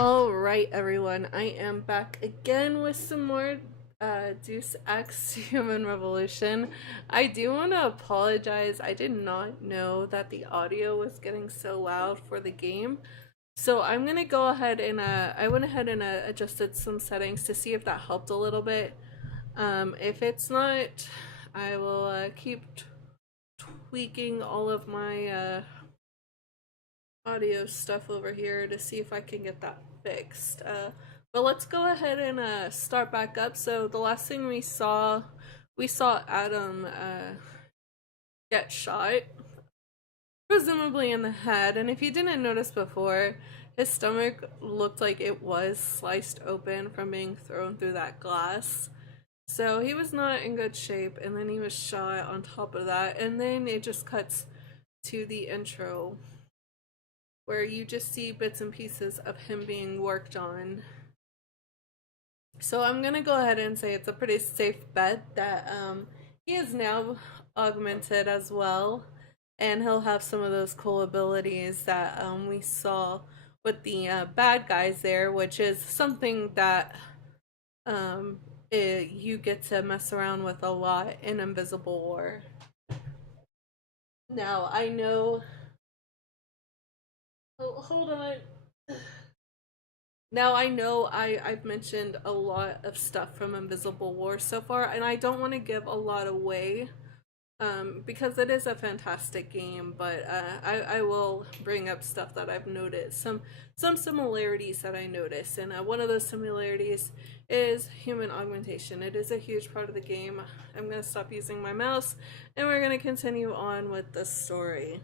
Alright, everyone, I am back again with some more Deus Ex Human Revolution. I do want to apologize. I did not know that the audio was getting so loud for the game. So I'm gonna go ahead and I went ahead and adjusted some settings to see if that helped a little bit. If it's not, I will keep tweaking all of my audio stuff over here to see if I can get that fixed. But let's go ahead and start back up. So the last thing we saw Adam get shot, presumably in the head. And if you didn't notice before, his stomach looked like it was sliced open from being thrown through that glass. So he was not in good shape, and then he was shot on top of that, and then it just cuts to the intro where you just see bits and pieces of him being worked on. So I'm gonna go ahead and say it's a pretty safe bet that he is now augmented as well, and he'll have some of those cool abilities that we saw with the bad guys there, which is something that you get to mess around with a lot in Invisible War. Now I know. Oh, hold on. Now I know I've mentioned a lot of stuff from Invisible War so far, and I don't want to give a lot away, because it is a fantastic game, but I will bring up stuff that I've noticed, some similarities that I noticed, and one of those similarities is human augmentation. It is a huge part of the game. I'm going to stop using my mouse, and we're going to continue on with the story.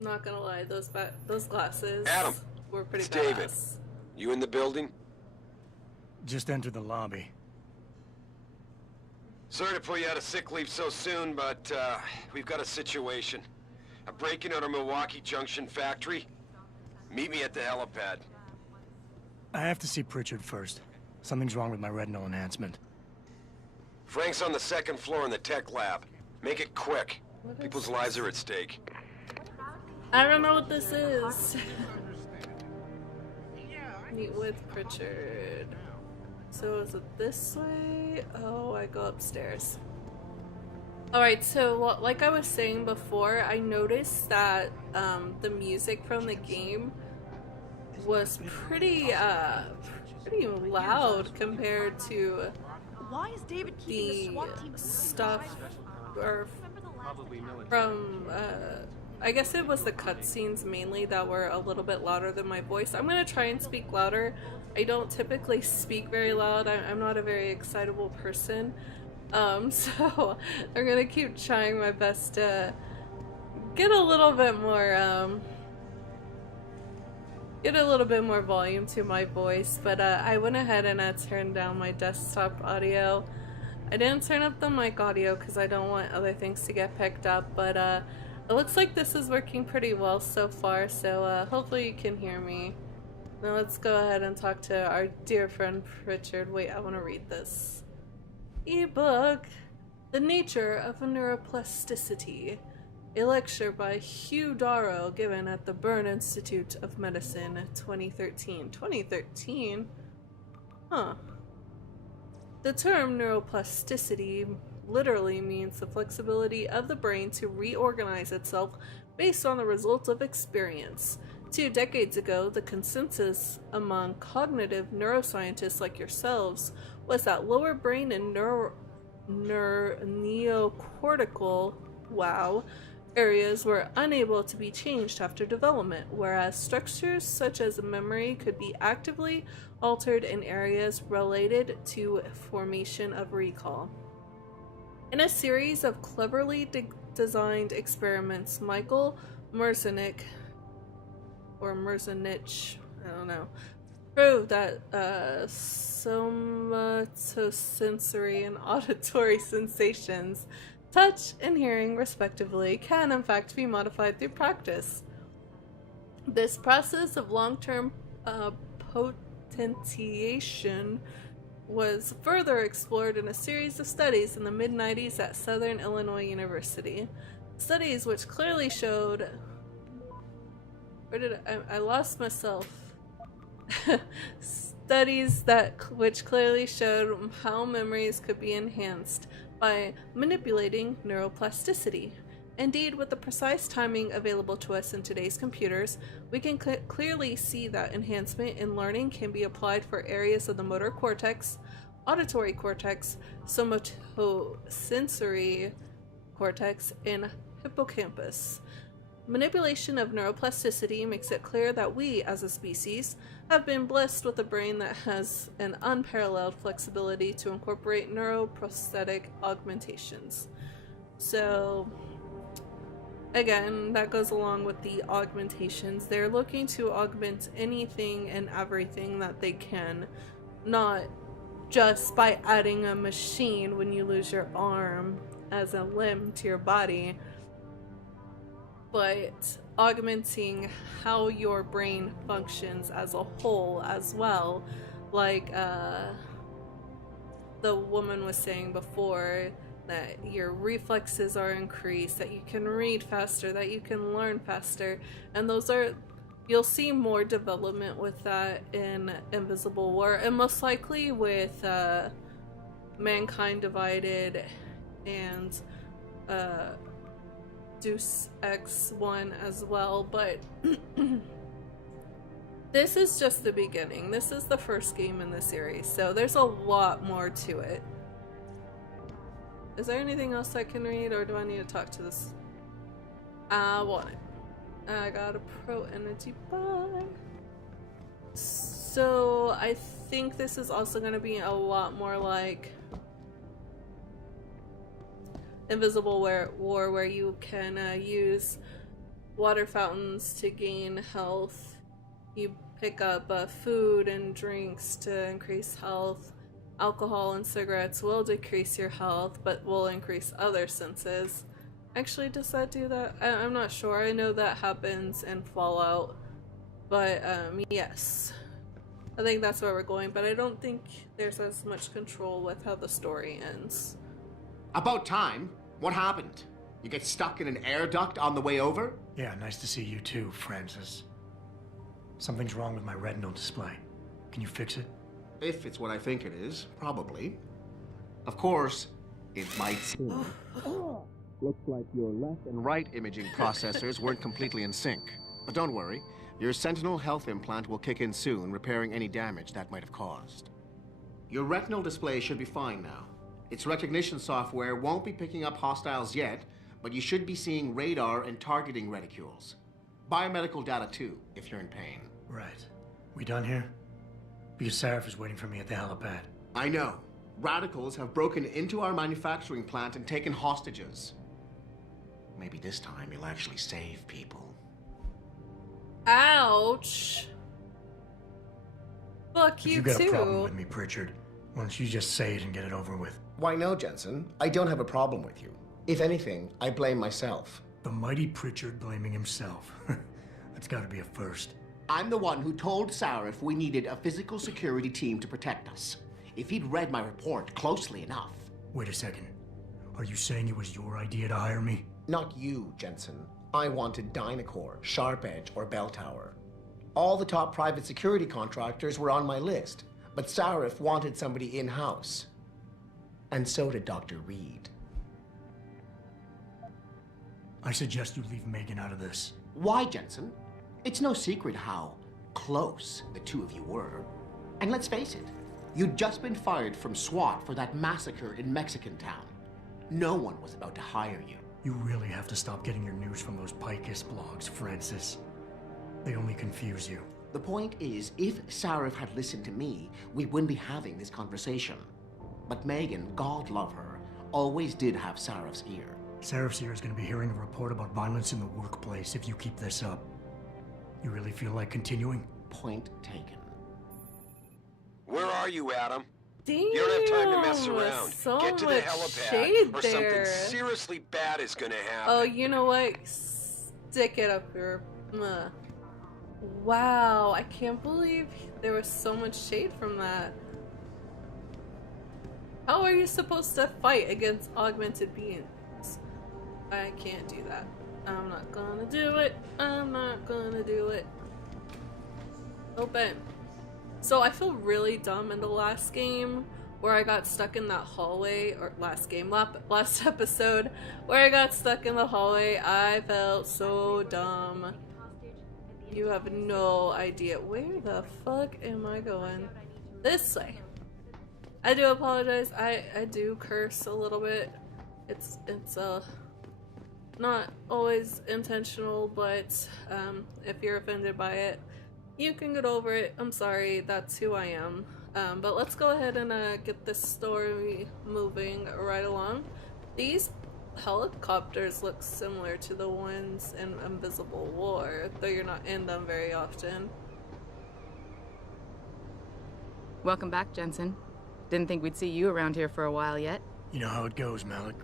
Not gonna lie, those glasses Adam, were pretty it's David. badass. You in the building? Just entered the lobby. Sorry to pull you out of sick leave so soon, but we've got a situation. A break-in at our Milwaukee Junction factory. Meet me at the helipad. I have to see Pritchard first. Something's wrong with my retinal enhancement. Frank's on the second floor in the tech lab. Make it quick. People's lives are at stake. I don't know what this is. Meet with Pritchard. So is it this way? Oh, I go upstairs. Alright, so like I was saying before, I noticed that the music from the game was pretty loud compared to Why is David keeping the SWAT team stuff or from I guess it was the cutscenes mainly that were a little bit louder than my voice. I'm gonna try and speak louder. I don't typically speak very loud. I'm not a very excitable person. So I'm gonna keep trying my best to get a little bit more volume to my voice, but I went ahead and turned down my desktop audio. I didn't turn up the mic audio because I don't want other things to get picked up, but it looks like this is working pretty well so far, so hopefully you can hear me. Now let's go ahead and talk to our dear friend Pritchard. Wait, I want to read this. Ebook, The Nature of Neuroplasticity. A lecture by Hugh Darrow given at the Byrne Institute of Medicine, 2013. 2013? Huh. The term neuroplasticity literally means the flexibility of the brain to reorganize itself based on the results of experience. 2 decades ago, the consensus among cognitive neuroscientists like yourselves was that lower brain and neocortical areas were unable to be changed after development, whereas structures such as memory could be actively altered in areas related to formation of recall. In a series of cleverly designed experiments, Michael Merzenich, I don't know, prove that somatosensory and auditory sensations, touch and hearing respectively, can in fact be modified through practice. This process of long-term potentiation was further explored in a series of studies in the mid-90s at Southern Illinois University. Studies which clearly showed... I lost myself. Studies which clearly showed how memories could be enhanced by manipulating neuroplasticity. Indeed, with the precise timing available to us in today's computers, we can clearly see that enhancement in learning can be applied for areas of the motor cortex, auditory cortex, somatosensory cortex, and hippocampus. Manipulation of neuroplasticity makes it clear that we, as a species, have been blessed with a brain that has an unparalleled flexibility to incorporate neuroprosthetic augmentations. So, again, that goes along with the augmentations. They're looking to augment anything and everything that they can, not just by adding a machine when you lose your arm as a limb to your body, but augmenting how your brain functions as a whole as well. Like the woman was saying before, that your reflexes are increased, that you can read faster, that you can learn faster, and those are, you'll see more development with that in Invisible War, and most likely with Mankind Divided and Deus Ex 1 as well, but this is just the beginning. This is the first game in the series, so there's a lot more to it. Is there anything else I can read, or do I need to talk to this? I want it. I got a pro energy bar. So I think this is also going to be a lot more like Invisible War, where you can use water fountains to gain health. You pick up food and drinks to increase health. Alcohol and cigarettes will decrease your health, but will increase other senses. Actually, does that do that? I'm not sure. I know that happens in Fallout, but yes. I think that's where we're going, but I don't think there's as much control with how the story ends. About time. What happened? You get stuck in an air duct on the way over? Yeah, nice to see you too, Francis. Something's wrong with my retinal display. Can you fix it? If it's what I think it is, probably. Of course, it might seem. Looks like your left and right imaging processors weren't completely in sync. But don't worry, your Sentinel health implant will kick in soon, repairing any damage that might have caused. Your retinal display should be fine now. Its recognition software won't be picking up hostiles yet, but you should be seeing radar and targeting reticules. Biomedical data too, if you're in pain. Right. We done here? Because Sarif is waiting for me at the helipad. I know. Radicals have broken into our manufacturing plant and taken hostages. Maybe this time you'll actually save people. Ouch. Fuck you, you got too. a problem with me, Pritchard, why don't you just say it and get it over with? Why no, Jensen? I don't have a problem with you. If anything, I blame myself. The mighty Pritchard blaming himself. That's gotta be a first. I'm the one who told Sarif we needed a physical security team to protect us. If he'd read my report closely enough. Wait a second. Are you saying it was your idea to hire me? Not you, Jensen. I wanted Dynacore, Sharp Edge, or Bell Tower. All the top private security contractors were on my list, but Sarif wanted somebody in-house. And so did Dr. Reed. I suggest you leave Megan out of this. Why, Jensen? It's no secret how close the two of you were. And let's face it, you'd just been fired from SWAT for that massacre in Mexican town. No one was about to hire you. You really have to stop getting your news from those Picus blogs, Francis. They only confuse you. The point is, if Sarif had listened to me, we wouldn't be having this conversation. But Megan, God love her, always did have Sarif's ear. Sarif's ear is going to be hearing a report about violence in the workplace if you keep this up. You really feel like continuing? Point taken. Where are you, Adam? Damn, You don't have time to mess around. so Get to the much helipad, shade or there. something seriously bad is gonna happen. Oh, you know what? Stick it up your... Wow, I can't believe there was so much shade from that. How are you supposed to fight against augmented beings? I can't do that. I'm not gonna do it. I'm not gonna do it. Open. So I feel really dumb in the last game where I got stuck in that hallway, or last episode where I got stuck in the hallway. I felt so dumb. You have no idea. Where the fuck am I going? This way. I do apologize. I do curse a little bit. It's not always intentional, but if you're offended by it, you can get over it. I'm sorry, that's who I am. But let's go ahead and get this story moving right along. These helicopters look similar to the ones in Invisible War, though you're not in them very often. Welcome back, Jensen. Didn't think we'd see you around here for a while yet. You know how it goes, Malik.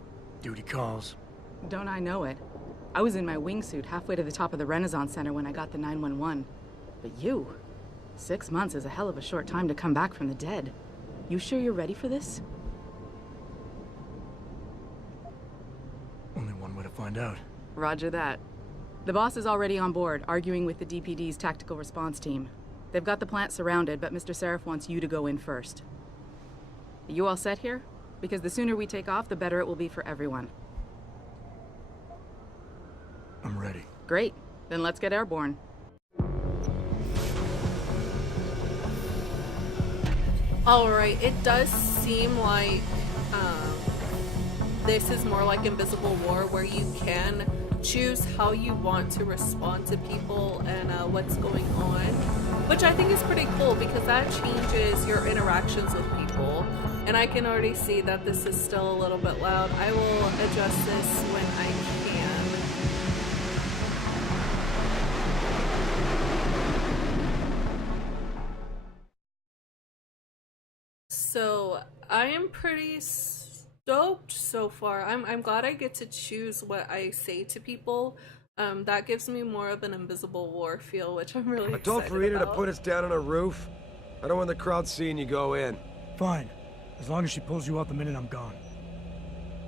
Duty calls. Don't I know it? I was in my wingsuit halfway to the top of the Renaissance Center when I got the 911. But you? 6 months is a hell of a short time to come back from the dead. You sure you're ready for this? Only one way to find out. Roger that. The boss is already on board, arguing with the DPD's tactical response team. They've got the plant surrounded, but Mr. Seraph wants you to go in first. Are you all set here? Because the sooner we take off, the better it will be for everyone. I'm ready. Great. Then let's get airborne. Alright, it does seem like this is more like Invisible War, where you can choose how you want to respond to people and what's going on, which I think is pretty cool because that changes your interactions with people. And I can already see that this is still a little bit loud. I will adjust this when I can. So I am pretty stoked so far. I'm glad I get to choose what I say to people. That gives me more of an Invisible War feel, which I'm really excited I told Farida to about. put us down on a roof. I don't want the crowd seeing you go in. Fine. As long as she pulls you out the minute I'm gone.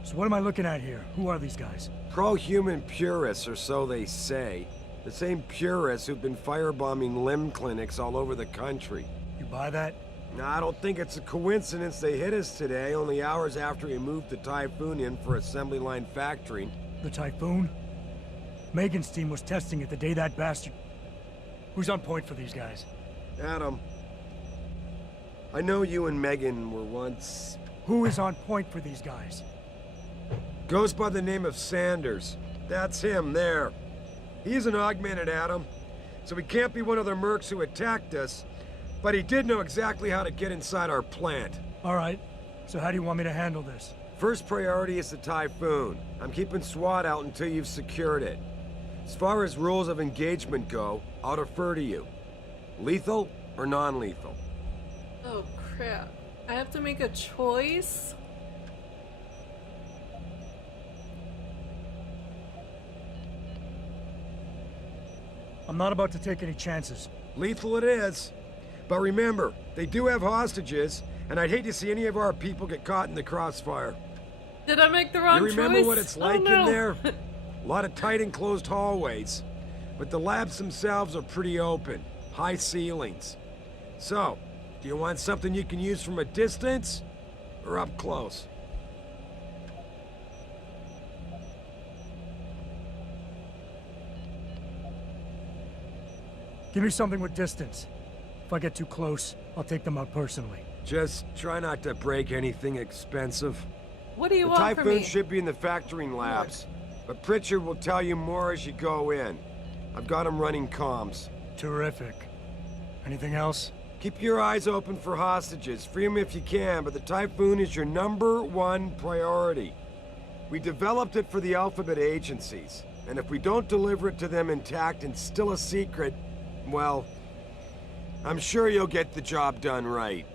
So what am I looking at here? Who are these guys? Pro-human purists, or so they say. The same purists who've been firebombing limb clinics all over the country. You buy that? Now, I don't think it's a coincidence they hit us today, only hours after we moved the Typhoon in for assembly line factory. The Typhoon? Megan's team was testing it the day that bastard... Who's on point for these guys? Adam, I know you and Megan were once... Who is on point for these guys? Goes by the name of Sanders. That's him, there. He's an augmented, Adam. So he can't be one of the mercs who attacked us, but he did know exactly how to get inside our plant. Alright, so how do you want me to handle this? First priority is the Typhoon. I'm keeping SWAT out until you've secured it. As far as rules of engagement go, I'll defer to you. Lethal or non-lethal? Oh crap. I have to make a choice? I'm not about to take any chances. Lethal it is. But remember, they do have hostages, and I'd hate to see any of our people get caught in the crossfire. Did I make the wrong choice? You remember what it's like oh, no. in there? A lot of tight enclosed hallways. But the labs themselves are pretty open. High ceilings. So, do you want something you can use from a distance? Or up close? Give me something with distance. If I get too close, I'll take them out personally. Just try not to break anything expensive. What do you The want from Typhoon me? should be in the factoring labs. But Pritchard will tell you more as you go in. I've got him running comms. Terrific. Anything else? Keep your eyes open for hostages. Free them if you can, but the Typhoon is your #1 priority. We developed it for the Alphabet agencies, and if we don't deliver it to them intact and still a secret, well, I'm sure you'll get the job done right.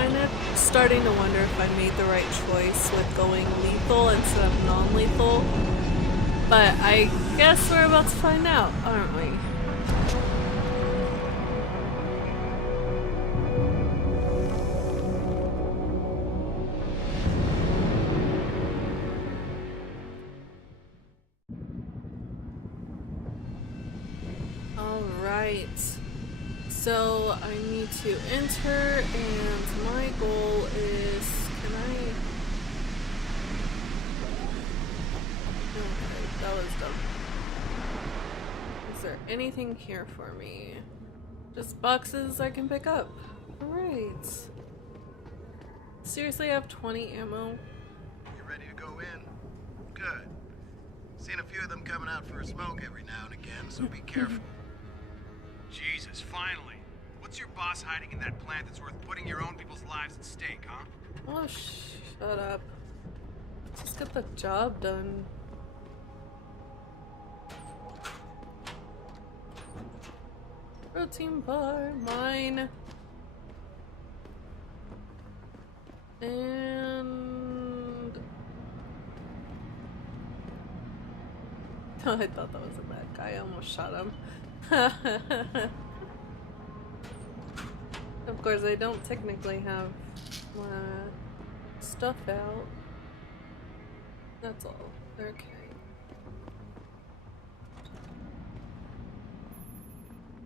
kind of starting to wonder if I made the right choice with going lethal instead of non-lethal. But I guess we're about to find out, aren't we? Alright. So I need to enter, and my goal is, can I? Okay, that was dumb. Is there anything here for me? Just boxes I can pick up. Alright. Seriously, I have 20 ammo? You ready to go in? Good. Seen a few of them coming out for a smoke every now and again, so be careful. Jesus, finally. What's your boss hiding in that plant that's worth putting your own people's lives at stake, huh? Oh, shut up. Just get the job done. Protein bar, mine. And... Oh, I thought that was a bad guy. I almost shot him. Of course, I don't technically have my stuff out. That's all. Okay.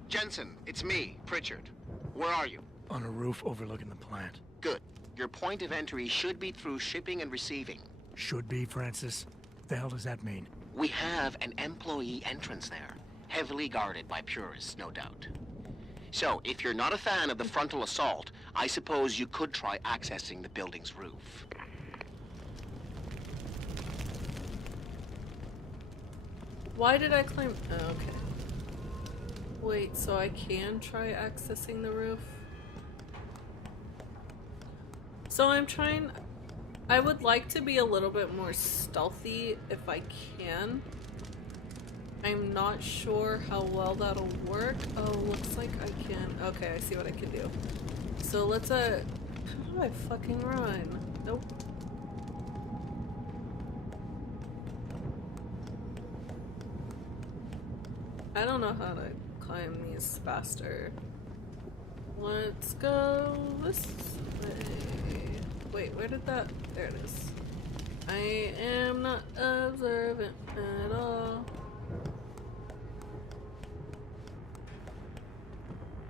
Jensen, it's me, Pritchard. Where are you? On a roof overlooking the plant. Good. Your point of entry should be through shipping and receiving. Should be, Francis. What the hell does that mean? We have an employee entrance there, heavily guarded by purists, no doubt. So, if you're not a fan of the frontal assault, I suppose you could try accessing the building's roof. Why did I climb? Oh, okay. Wait, so I can try accessing the roof? So I'm trying... I would like to be a little bit more stealthy if I can. I'm not sure how well that'll work. Oh, looks like I can. Okay, I see what I can do. So let's how do I fucking run? Nope. I don't know how to climb these faster. Let's go this way. Wait, where did that? There it is. I am not observant at all.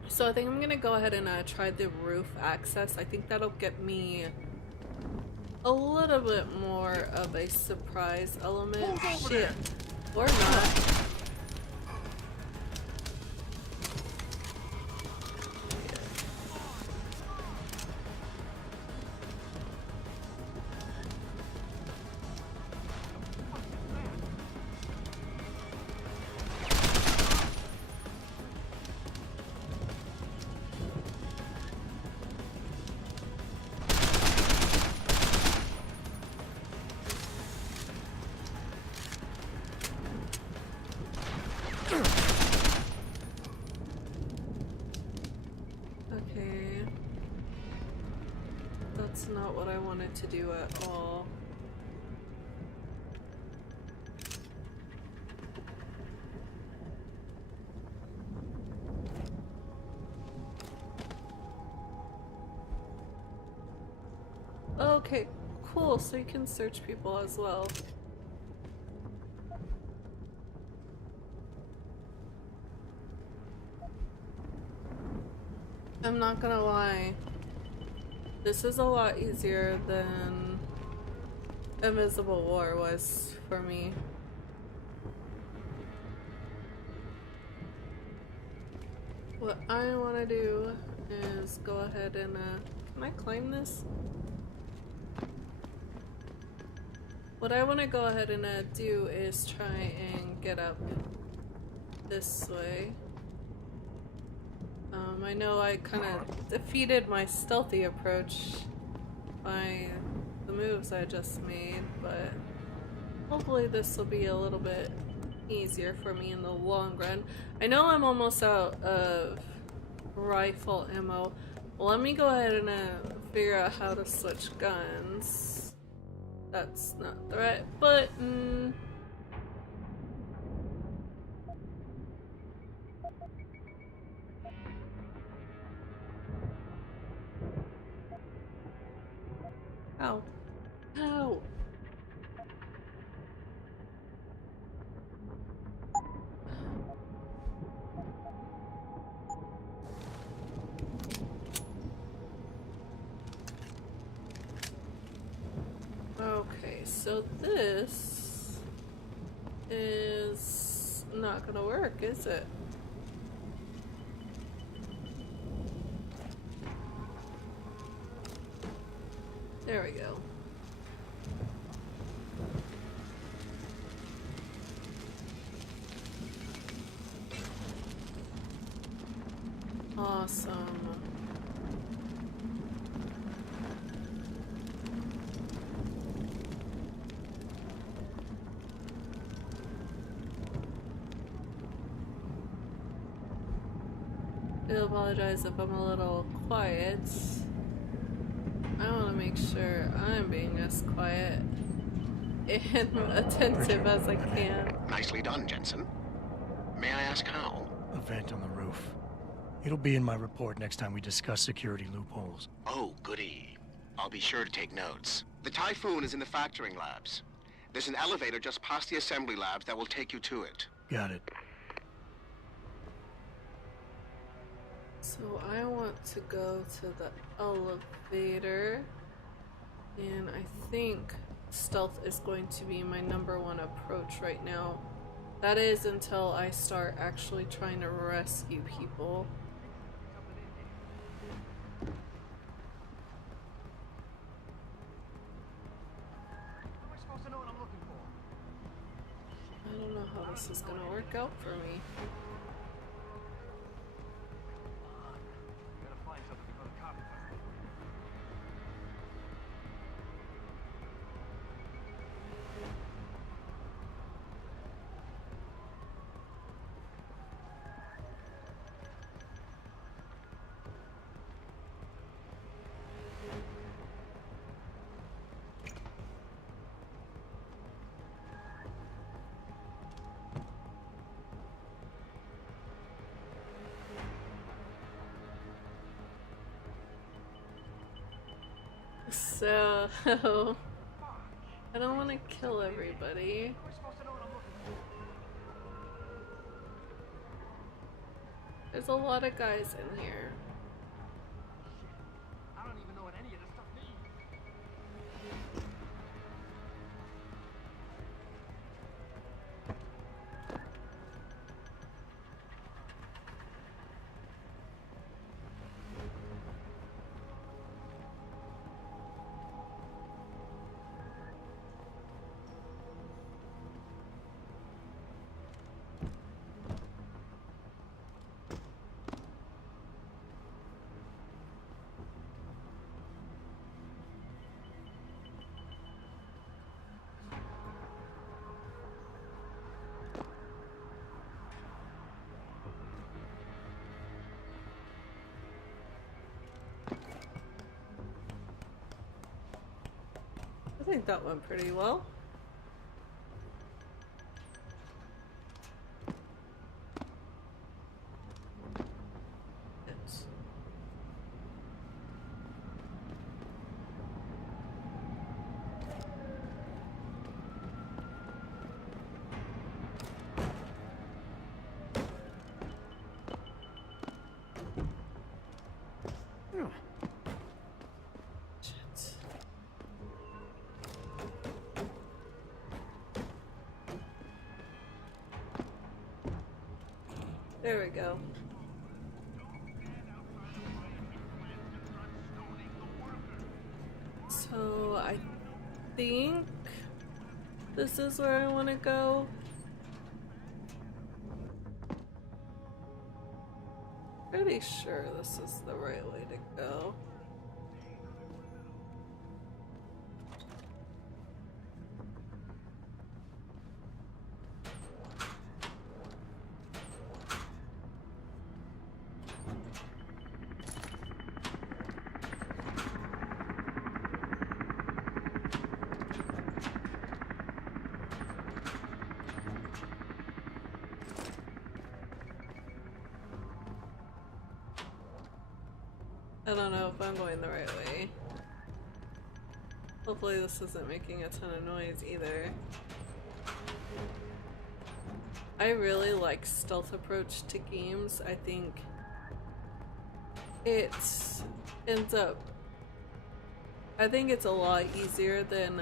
So I think I'm gonna go ahead and try the roof access. I think that'll get me a little bit more of a surprise element. Shit. Or not. Okay. That's not what I wanted to do at all. Okay, cool. So you can search people as well. I'm not gonna lie. This is a lot easier than Invisible War was for me. What I want to do is go ahead and can I climb this? What I want to go ahead and do is try and get up this way. I know I kind of defeated my stealthy approach by the moves I just made, but hopefully this will be a little bit easier for me in the long run. I know I'm almost out of rifle ammo. Let me go ahead and figure out how to switch guns. That's not the right button. Ow. Ow. Okay, so this is not gonna work, is it? There we go. Awesome. I apologize if I'm a little quiet. I want to make sure I'm being as quiet and attentive as I can. Nicely done, Jensen. May I ask how? A vent on the roof. It'll be in my report next time we discuss security loopholes. Oh, goody. I'll be sure to take notes. The Typhoon is in the factoring labs. There's an elevator just past the assembly labs that will take you to it. Got it. So I want to go to the elevator, and I think stealth is going to be my #1 approach right now. That is until I start actually trying to rescue people. I don't know how this is gonna work out for me. So, I don't want to kill everybody. There's a lot of guys in here. I don't even know what any of this stuff means. I think that went pretty well. Yes. Shit. There we go. So I think this is where I want to go. Pretty sure this is the right way to go. I don't know if I'm going the right way. Hopefully this isn't making a ton of noise either. I really like stealth approach to games. I think it ends up... I think it's a lot easier than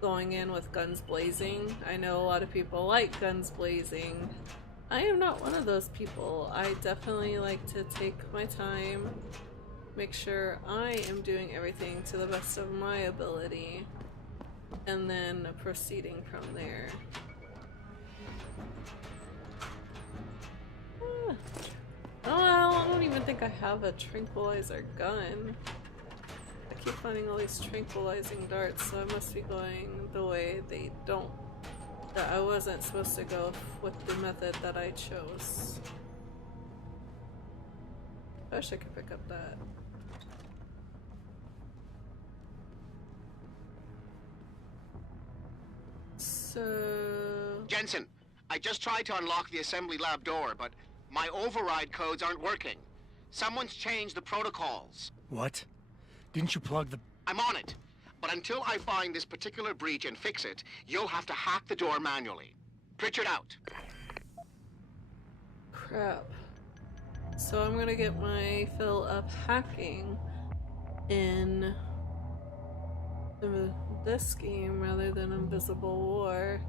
going in with guns blazing. I know a lot of people like guns blazing. I am not one of those people. I definitely like to take my time, make sure I am doing everything to the best of my ability, and then proceeding from there. Oh, I don't even think I have a tranquilizer gun. I keep finding all these tranquilizing darts, so I must be going the way they don't. That I wasn't supposed to go with the method that I chose. I wish I could pick up that. So... Jensen, I just tried to unlock the assembly lab door, but my override codes aren't working. Someone's changed the protocols. What? Didn't you plug the... I'm on it. But until I find this particular breach and fix it, you'll have to hack the door manually. Pritchard out. Crap. So I'm gonna get my fill of hacking in this game rather than Invisible War.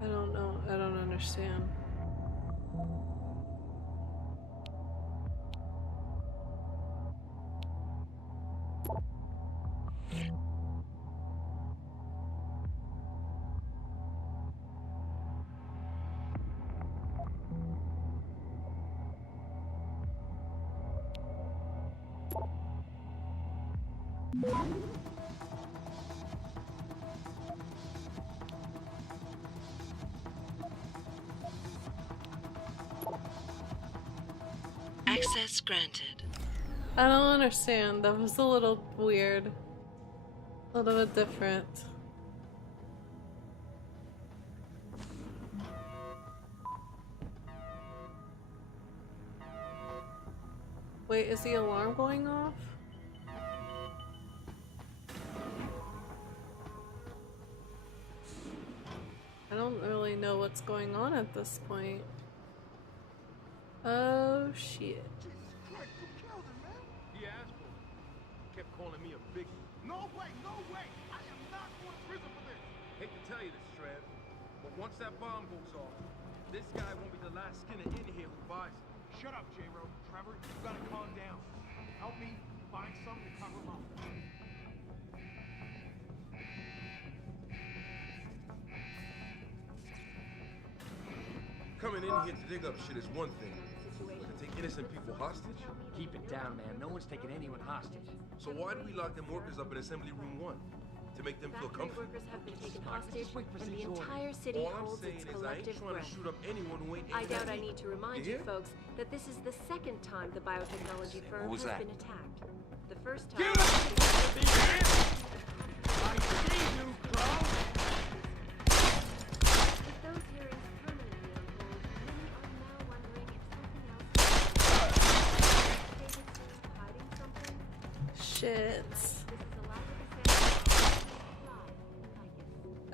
I don't know. I don't understand. Access granted. I don't understand. That was a little weird. A little bit different. Wait, is the alarm going off? I don't really know what's going on at this point. Oh shit. Jesus Christ, who killed him, man? He asked for it. Kept calling me a biggie. No way, no way! I am not going to prison for this! Hate to tell you this, Trev, but once that bomb goes off, this guy won't be the last skinner in here who buys it. Shut up, J-Ro. Trevor, you gotta calm down. Help me find something to cover him up. Coming in here to dig up shit is one thing. But to take innocent people hostage? Keep it down, man. No one's taking anyone hostage. So why do we lock them workers up in Assembly Room 1? To make them feel comfortable? Workers have been taken hostage, and the entire city All I'm holds saying its is I ain't collective trying to breath. shoot up anyone who ain't I doubt I me. need to remind you folks that this is the second time the biotechnology firm has been attacked. The first time... Get up! I see you, Crow! With those hearings permanently on hold, many are now wondering if something else... hiding something? Shit. This is a lack of assessment.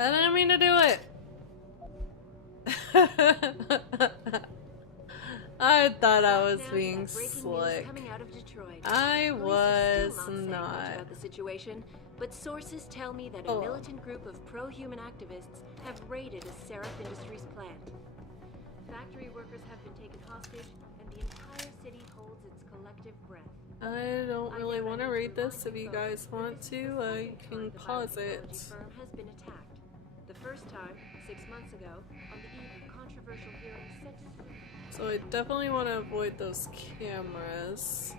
I didn't mean to do it. I thought I was being slick. I was not. About the situation, but sources tell me that a militant group of pro-human activists have raided a Seraph Industries plant. Factory workers have been taken hostage, and the entire city holds its collective breath. I don't really want to read this. If you guys want to, I can pause it. The firm has been attacked. The first time, 6 months ago, on the eve of controversial hearings set to... So I definitely want to avoid those cameras.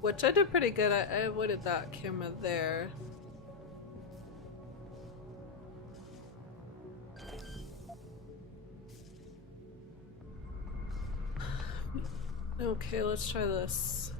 Which I did pretty good. I avoided that camera there. Okay, let's try this.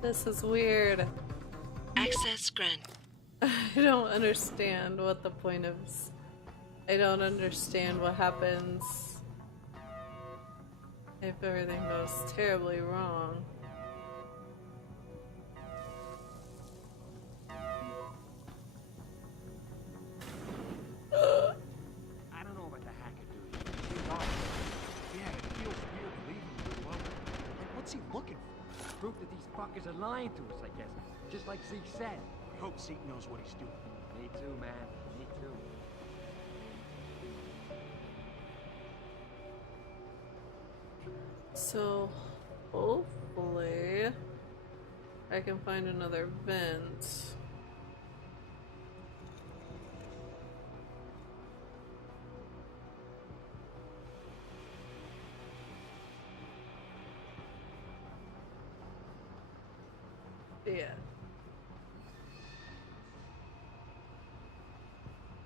This is weird. Access grant. I don't understand what the point is. I don't understand what happens if everything goes terribly wrong. I don't know about the hacker dude. He's awesome. Yeah, it feels weird leaving him alone. Like, what's he looking for? Proof that these fuckers are lying to us, I guess. Just like Zeke said. I hope Zeke knows what he's doing. Me too, man. Me too. So, hopefully, I can find another vent. Yeah.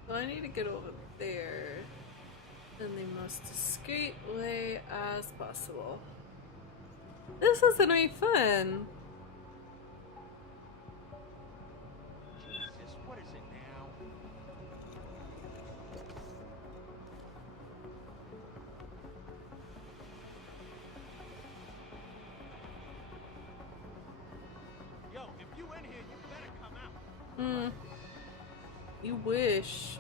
So I need to get over there in the most discreet way as possible. This is gonna be fun. Jesus, what is it now? Yo, if you in here, you better come out. You wish.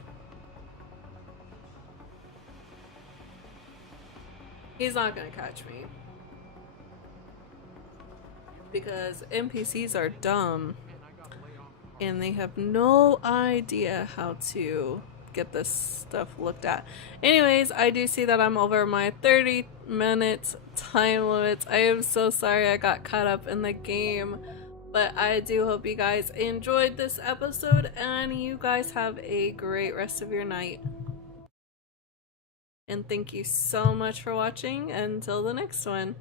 He's not gonna catch me. Because NPCs are dumb. And they have no idea how to get this stuff looked at. Anyways, I do see that I'm over my 30-minute time limit. I am so sorry I got caught up in the game. But I do hope you guys enjoyed this episode. And you guys have a great rest of your night. And thank you so much for watching. Until the next one.